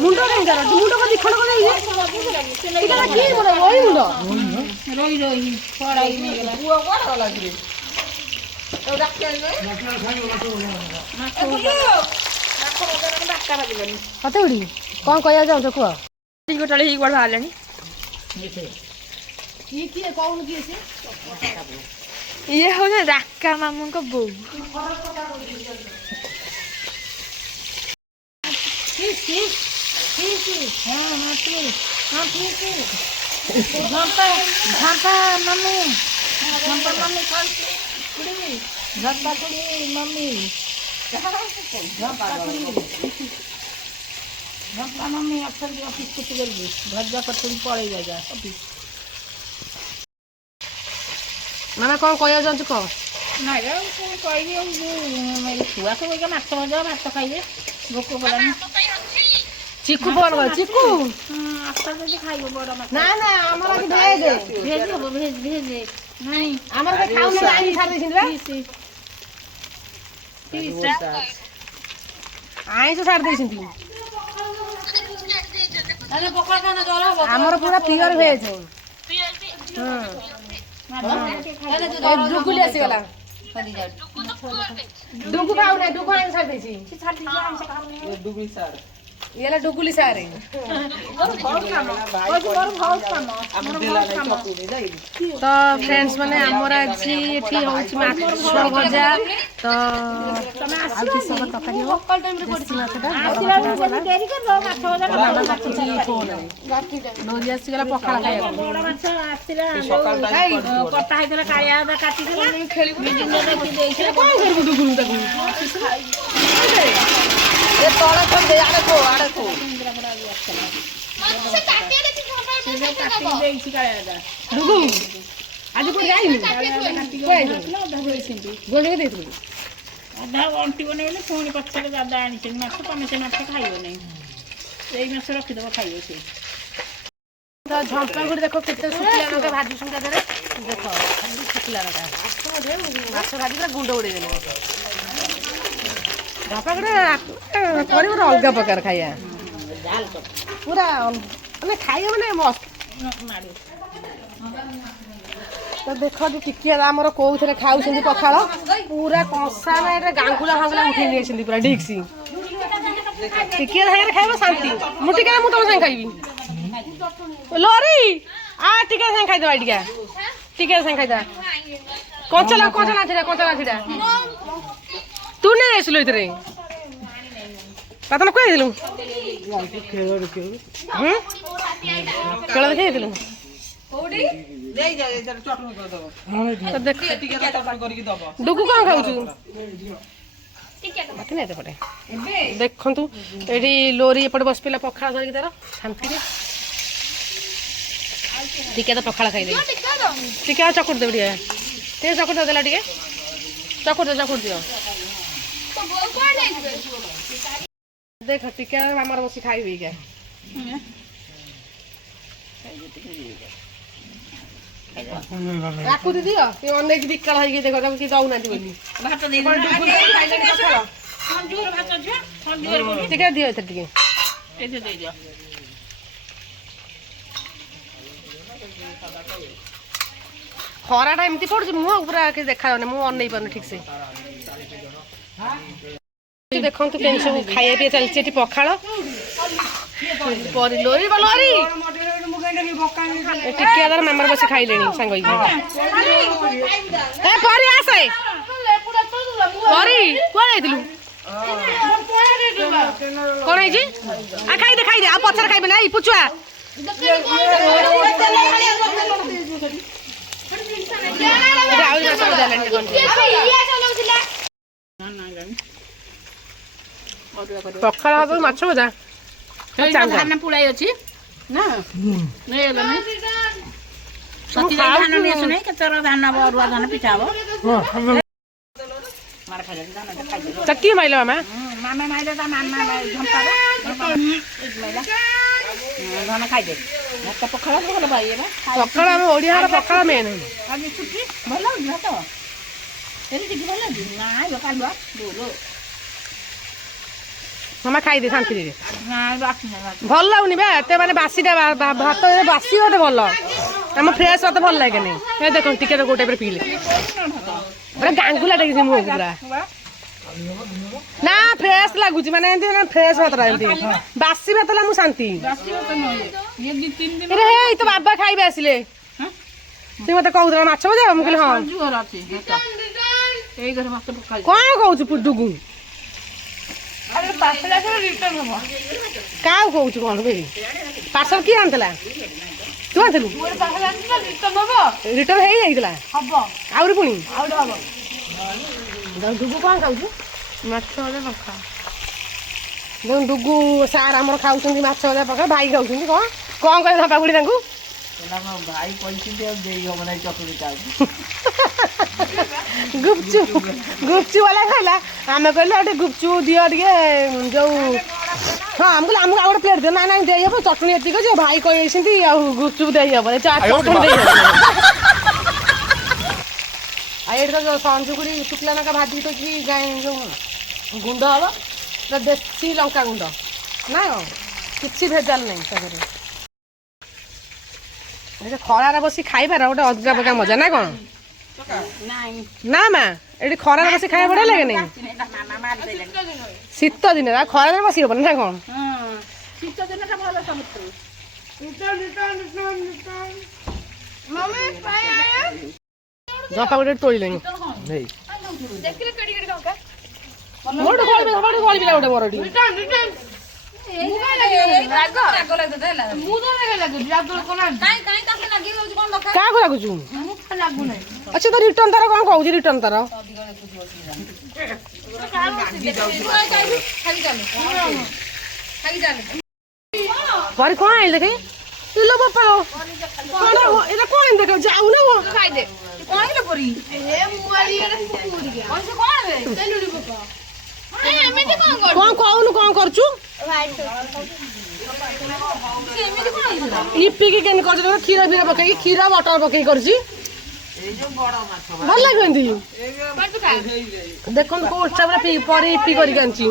मुंड कहीं कर मुंड को दिखण को नहीं इकला की बोले रोई मुंड रोई रोई पड़ाई नहीं गेला बुआ कोड़ा वाला रे तो डॉक्टर ने कते उड़ी कोन कहया जाऊ छ को टी गोटले ही गोड़ हालेनी ये कौन किए से ये हो जा डाक्का मामू को बो हां झांपा मम्मी खाल कुड़ी झांपा कुड़ी मम्मी झांपा मम्मी अक्सर के ऑफिस कुछ करबी भज्जा पर थोड़ी पड़े जाएगा ऑफिस मामा कौन कहया जांच को ना रे कोन कहबी मेरे छुआ को के माछ भजा भात खाइबे भोक बोलानी चिकू बोल गो चिकू अच्छा जल्दी खाइबो बड़ा माछ ना ना हमरा के भेज नहीं हमरा के खाऊ ना आई छाड़ देसिन रे आई से छाड़ देसिन तू अरे पकड़ खाना जरा हमरा पूरा प्योर भेज हां डुगुली आसी गला डुगु खाऊ ना डुगु आई छाड़ देसी छाड़ दी आई से खाऊ नहीं डुगुली सार येला डुगुली सार है तो फ्रेंड्स माने हमरा जी एठी होची माछ भजा तो आउती सब तकारी हो कल टाइम रे पड़ी माछटा देरी कर लो माछ भजा मामा काटी फोन नोरी आसी गला पखाला खाय बड़ा माछ आसीला कटा है देला काया दा काटी देला खेली बिजिंग देखि देइछे कोन करबु डुगुली तक ये तोड़ा कर दे आड़े को से काटे दे काटी दे इसी काया दा डुगु आज को जाई काटी गोले दे तू आधा अंटी बनेले फोन पछले दादा आनी छ माछ तमे से माछ खाइयो नै एई माछ रखि दबो खाइयो से तो झंपा गुड देखो किते सुखिला लगे भाजी सुंगा दरे देखो खाली सुखिला लगा माछ भाजी पूरा गुंड उड़े गेले झंपा गुड कोरी पूरा अलग प्रकार खाया पूरा माने खाइयो माने मस्त तो देखो टिकिया आमर कौन खाऊ पखाड़ पूरा कषा ना गांगुला फांगुला उठे नहीं पूरा डिक्सी टिकिया सागर खाइब शांति मुझे मुझे तुम सागे खाइबी लोरी आ टिकिया सागे खाईदे टिका टिकिया सागे खाईदा कंचा लाछिड़ा तू नहीं आसलु ये पातन कह खेल देखल डुगु कौन खाऊ देखु ये लोरी एपटे बस पा पखाड़ धरिक तार शांति टिके तो पखाड़ खाई टिके चकुट देव टे चकुट देला टे चकुट दियो देख टिके आमर बस खाइबी क्या राखु दीदी अनेक बिकल है देख कि दौना टिके दियो टिके खराटा एमती पड़े मुह पूरा देखा मुझे अन पार ठीक से देखो के सब खाया पी चलती पखाड़ लोरी लोरी टिकिया तार मेम्बर बस खाइले सांग परी आसे परी कौन कौन है खाई आ पचर खाइबे ना पुचुआ पखाड़ हम माछ भजा धान पुड़ाई अच्छी ना धान नहीं केतर धान अरुआ धान पिठा हम चक्की माइल मामा मामा माइल मामा धान खाई पखाड़ भल पाइए पखाड़ आम ओडिया पखाड़ मेन भल तो भल ना कालुआ ମାମା ଖାଇଦେ ଶାନ୍ତିରେ। ଭଲ ଲାଗୁନି ବା ଏତେ ମାନେ ବାସିଟା ଭାତ ବାସି ଗୋଟେ ଭଲ ଆମ ଫ୍ରେଶ ଭାତ ଭଲ ଲାଗେନି। ଏ ଦେଖ ଟିକେ ଗୋଟେ ପିଇଲେ ପୁରା ଗାଙ୍ଗୁଲା ଟାକି ମୁହଁକୁ ପୁରା ନା ଫ୍ରେଶ ଲାଗୁଛି ମାନେ ଏମିତି ଫ୍ରେଶ ଭାତଟା ଏମିତି ବାସି ଭାତ ହେଲା ମୁଁ ଶାନ୍ତି। ହେଇ ତୋ ବାବା ଖାଇବେ ଆସିଲେ ସେ ମତେ କହୁଥିଲା ମାଛ ଭଜା ମୁଁ କହିଲି ହଁ କଣ କହୁଛୁ ପୁଡୁକୁ କାହାକୁ କହୁଛୁ କଣ ବେ ପାର୍ସଲ କିଏ ଆଣିଥିଲା ତୁ ଆଣିଥିଲୁ ରିଟର୍ନ ହେଇଯାଇଥିଲା ଆହୁରି ପୁଣି ଡୁଗୁ କଣ ଖାଉଛୁ ମାଛ ଭଜା ପଖାଳ ଡୁଗୁ ସାର୍ ଆମର ଖାଉଛନ୍ତି ମାଛ ଭଜା ପଖାଳ ଭାଇ ଖାଉଛନ୍ତି କଣ କଣ କହିଲେ ଧପା ବୁଢୀ ତାଙ୍କୁ ଭାଇ କହିଛନ୍ତି ଆଉ ଦେଇ ହବ ନାହିଁ ଚକୁଳି ଖାଉଛି ଗୁପଚୁପ ବାଲା ଖାଇଲା ଆମେ କହିଲୁ ଟିକେ ଗୁପଚୁପ ଦିଅ ଟିକେ ଯୋଉ ହଁ ଆମେ କହିଲୁ ଆମକୁ ଆଉ ଗୋଟେ ପ୍ଲେଟ୍ ଦିଅ ନାଇଁ ନାଇଁ ଦେଇ ହବ ଚଟଣି ଏତିକି ଅଛି ଭାଇ କହିଛନ୍ତି ଆଉ ଗୁପଚୁପ ଦେଇ ହବ ଚଟଣି ଦେଇ ହବ ଆଉ ଏଠି ତ ସଞ୍ଜୁକୁଡ଼ି ଶୁଖିଲା ଲଙ୍କା ଭାଜି ଦେଇକି ଯୋଉ ଗୁଣ୍ଡ ହବ ଦେଶୀ ଲଙ୍କା ଗୁଣ୍ଡ ନା କିଛି ଭେଜାଲ ନାହିଁ ତା ଦେହରେ ଖରାରେ ବସି ଖାଇବାର ଗୋଟେ ଅଲଗା ପ୍ରକାର ମଜା ନା କଣ ନା ମା ଏଠି ଖରାରେ ବସି ଖାଇବା ବଢିଆ ଲାଗେନି ଶୀତ ଦିନରେ ଆଉ ଖରାରେ ବସି ହବନି ନା କଣ ଧପା ଗୋଟେ ତୋଳିଲେଣି ଗୋଟେ ମୋର କାହାକୁ ଲାଗୁଛୁ ଆଚ୍ଛା ତ ରିଟର୍ନ ତାର କଣ କହୁଛି ରିଟର୍ନ ତାର ପରେ କଣ ଆଇଲେ ଦେଖେ ଇଲୋ ବାପା ଏଇଟା କଣ ଦେଖ ଯାଉ ନା କଣ କହୁନୁ କଣ କରୁଛୁ ଇପିକି କେମିତି କରୁଛୁ କ୍ଷୀର ଫିର ପକେଇକି କ୍ଷୀର ବଟର ପକେଇକି କରୁଛି ଭଲ ଲାଗିବ ଏମିତି ଦେଖନ୍ତୁ କୋଉ ହିସାବରେ ପରେ ଇପି କରିକି ଆଣିଛି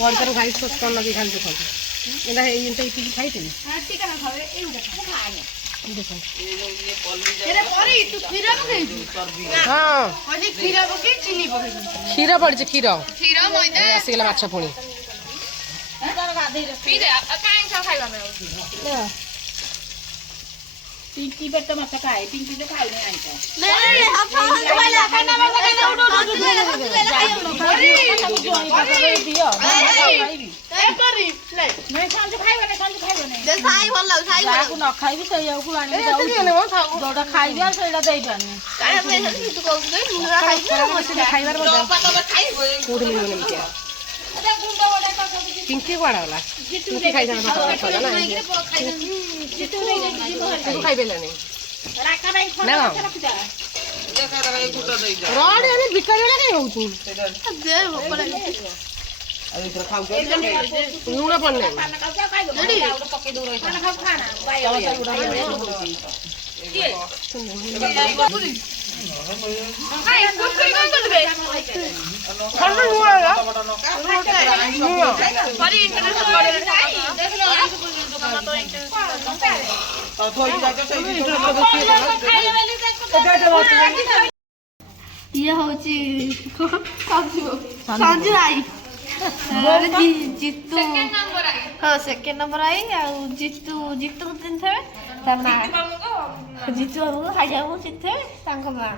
ପରତାର ହ୍ୱାଇଟ୍ ସସ୍ କ'ଣ ଲଗେଇ ଖାଲି ଦେଖନ୍ତୁ ଏଇଟା ଏଇଟା ଇପିକି ଖାଇଥିଲି କ୍ଷୀର ପଡିଛି କ୍ଷୀର ଆସିଗଲା ମାଛ ପୁଣି ପିଙ୍କି ପେଟ ମାଛ ଖାଏ ପିଙ୍କି ତ ଖାଉନି ଆଇଁଷ ନ ଖାଇବି ସେଇଆକୁ ଆଣିବି ଯୋଉଟା ଖାଇବି ଆଉ ସେଇଟା ଦେଇପାରୁନି ପିଙ୍କି କୁଆଡେ ଗଲା ପିଙ୍କି ଖାଇଥାନ୍ତା ଖାଇପାରିଲାନି ରଡ ଆମେ ବିକାଳି କାଇଁ ହଉଛୁ ଲୁଣ ପଡିନି ଇଏ ହଉଛି ସଞ୍ଜୁ ଆଇ ଜିତୁ ହଁ ସେକେଣ୍ଡ ନମ୍ବର ଆଇ ଆଉ ଜିତୁକୁ ଚିହ୍ନିଥିବେ ତା ମା ଜିତୁ ବାବୁକୁ ହାଇଜା ବାବୁକୁ ଚିହ୍ନିଥିବେ ତାଙ୍କ ମା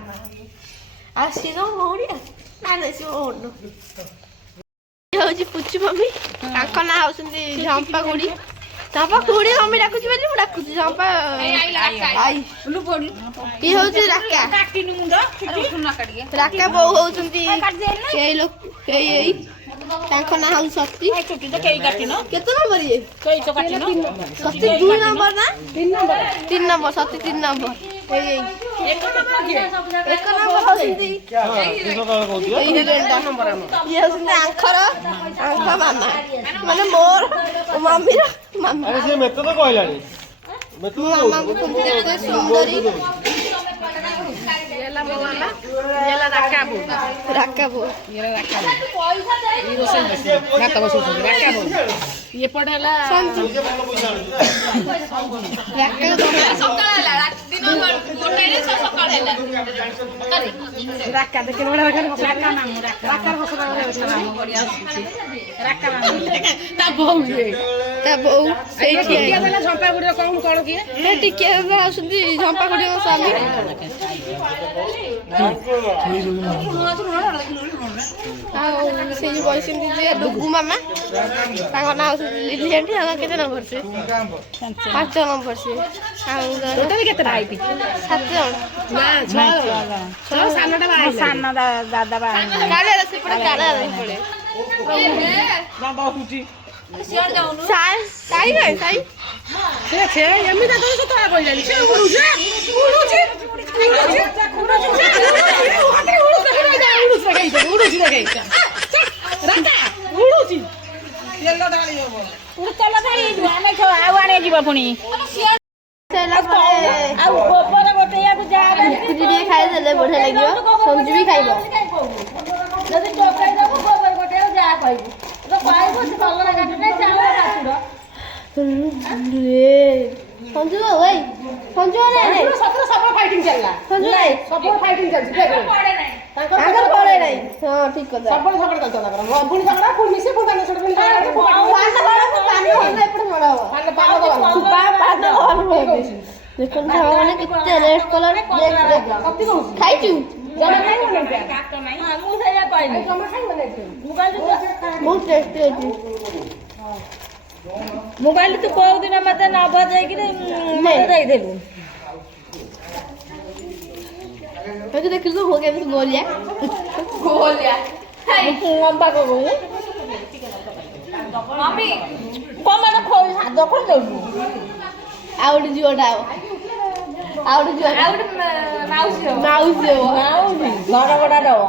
ଆଉ ସିଏ କଣ ଭଉଣୀ ନା ସେ ଭଉଣୀ ଇଏ ହଉଛି ପୁଚୁ ମମି ତାଙ୍କ ନାଁ ହଉଛନ୍ତି ଝମ୍ପା ଖୁଡି ଝମ୍ପା ଖୁଡି ମମି ଡାକୁଛି ବୋଲି ମୁଁ ଡାକୁଛି ଝମ୍ପା ଆଇ ଇଏ ହଉଛି ରାକା ରାକା ବୋଉ ହଉଛନ୍ତି ଏଇ ତାଙ୍କ ନାଁ ହଉଛି ସତୀ କେତେ ନମ୍ବର ଇଏ ସତୀ 2 ନମ୍ବର ନା 3 ନମ୍ବର ସତୀ 3 ନମ୍ବର ଏକ ନମ୍ବର ହଉଛନ୍ତି ଇଏ ହଉଛନ୍ତି ଆଙ୍କର ମାମା ମାନେ ମୋର ମମିର ମାମା ମାମାଙ୍କୁ କେମିତି ଏତେ ସୁନ୍ଦରୀ ରାକାବୁ ଏପଟେ ହେଲା ତା ବୋଉ ସେଇଠି ଝମ୍ପା ଗୁଡିକ କଣ କିଏ ଟିକେ ଆସୁଛନ୍ତି ଝମ୍ପା ଗୁଡ଼ିକ ସ୍ୱାମୀ ଆଉ ସେ ଯୋଉ ବସିଛନ୍ତି ଯେ ଡୁଗୁ ମାମା ତାଙ୍କ ନାଁ ହଉଛନ୍ତି ଲିଲି ଆଣ୍ଟି ତାଙ୍କ କେତେ ନମ୍ବର ସେ 5 ନମ୍ବର ସେ ଆଉ କେତେ 7 ଜଣ ସାନ ଦାଦା ବା କାଳିଆ ସେପଟେ କାଳିଆ ସେପଟେ ସାଇ ଭାଇ ସାଇ ଏମିତି ତଳେ ପଡ଼ିଲାଣି ସେ ଯିବ ପୁଣି ଆଉ ଗୋବର ଗୋଟେଇବାକୁ ଟିକେ ଖାଇଦେଲେ ବଢିଆ ଲାଗିବ ସଞ୍ଜୁ ବି ଖାଇବ ଯଦି ଟୋକାଇ ଦବୁ ଗୋବର ଗୋଟେଇବାକୁ ଯାହା କହିବୁ କହିବୁ କଲରା କାଟୁନା ଚାଉଳ କାଟୁର ସଞ୍ଜୁ ଭାଇ ସଞ୍ଜୁ ସବୁବେଳେ ଫାଇଟିଂ ଚାଲିଲା ସଞ୍ଜୁ ଭାଇ ସବୁବେଳେ ଫାଇଟିଂ ଚାଲିଛି ତାଙ୍କର ପଡେ ନାହିଁ ହଁ ଠିକ କଥା ସବୁବେଳେ ଝଗଡ଼ା ଚାଲିଛି ତାଙ୍କର ପୁଣି ଝଗଡ଼ା ପୁଣି ମିଶି ପୁଣି ତାଙ୍କ ସେଠି ପୁଣି ଦେଖନ୍ତୁ ସାଙ୍ଗମାନେ କେତେ ରେଡ୍ କଲର ଖାଇଛୁ ମୁଁ ସେଇଆ କହିଲି ବହୁତ ଟେଷ୍ଟି ଅଛି ମୁଁ କହିଲି ତୁ କୋଉ ଦିନ ମତେ ନ ଭଜେଇକିରି ମତେ ଦେଇଦେଲୁ ଦେଖିଲୁ हो गया गोलिया ଲମ୍ବା କବୁ ମମି କଣ ମାନେ ଖୋଇ ହାତ ଖୋଇ ଦଉଛୁ ଆଉ ଗୋଟେ ଝିଅଟା ଆଉ ଗୋଟେ ଝିଅ ମାଉସୀ ବଡ ବଡ ଦବ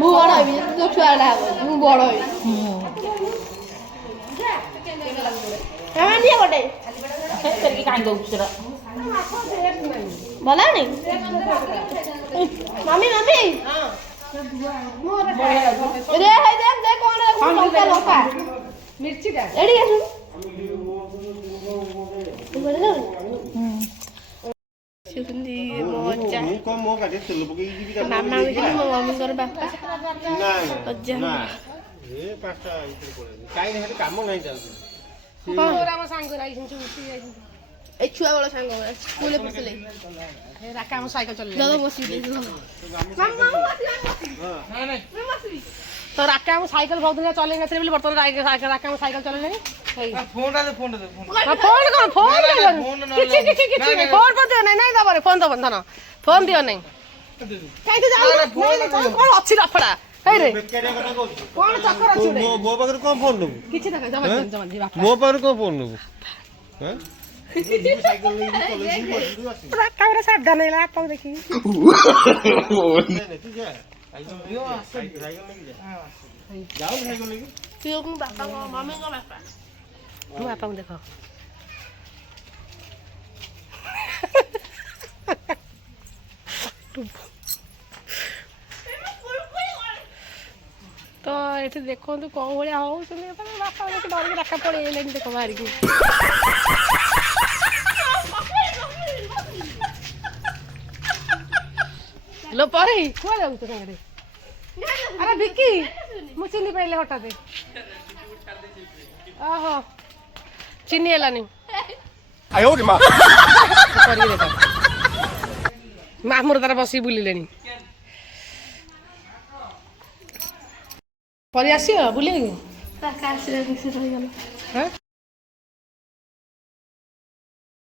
ମୁଁ ବଡ ହେବି ତୋ ଛୁଆଟା ହବ ମୁଁ ବଡ ହେବି ଦିଅ ଗୋଟେ କାହିଁ ଦଉଛୁ ଭଲ ନାଇଁ ମମି ମମି ରେ ହେଇ ଦେ କଣ ଲଙ୍କା ଲଙ୍କା ମିର୍ଚିଟା ଏଠି ଆସୁ ମାମା ହଉଛନ୍ତି ମୋ ମମିଙ୍କର ବାପା ଅଜା ଆମ ସାଙ୍ଗ ଏଇ ଛୁଆ ବେଳ ସାଙ୍ଗ ସ୍କୁଲରେ ପଢୁଥିଲେ ରାକା ଆମ ସାଇକେଲ ଚଲେଇଲେ ଦାଦା ବସିବି ତ ରାକା ଆମ ସାଇକେଲ ବହୁତ ଦିନ ଚଲେଇ ନଥିଲେ ବୋଲି ବର୍ତ୍ତମାନ ରାକା ଆମ ସାଇକେଲ ଚଲେଇଲେଣି ଫୋନ ଫୋନ ଦିଅ ନାଇଁ ଦବରେ ଫୋନ ଦବ ଧନ ଫୋନ ଦିଅ ନାଇଁ କଣ ଅଛି ଲଫଡା କଣ ଚକ୍କର ଅଛି ମୋ ପାଖରେ କଣ ଫୋନ ନବୁ କିଛି ମୋ ପାଖରେ କଣ ଫୋନ ନବୁ ରାକା ସାବଧାନ ହେଇଲା ଆପଣଙ୍କୁ ଦେଖିକି ବାପାଙ୍କ ମମିଙ୍କ ବାପା ମୋ ବାପାଙ୍କୁ ଦେଖ ତ ଏଠି ଦେଖନ୍ତୁ କୋଉ ଭଳିଆ ହଉଛନ୍ତି ବାପା ଦେଖି ଡରିକି ରାକା ପଳେଇଲେଣି ଦେଖ ବାହାରିକି लो परे कुआ जाऊ तो सागरे अरे विक्की मु चिनी पाइले हटाते ओहो चिनी हेलानी आयो रे मां करी देखो मामूर तार बसी बुलिलेनी परी आसियो बुली काका आसिले किसी रही गला हां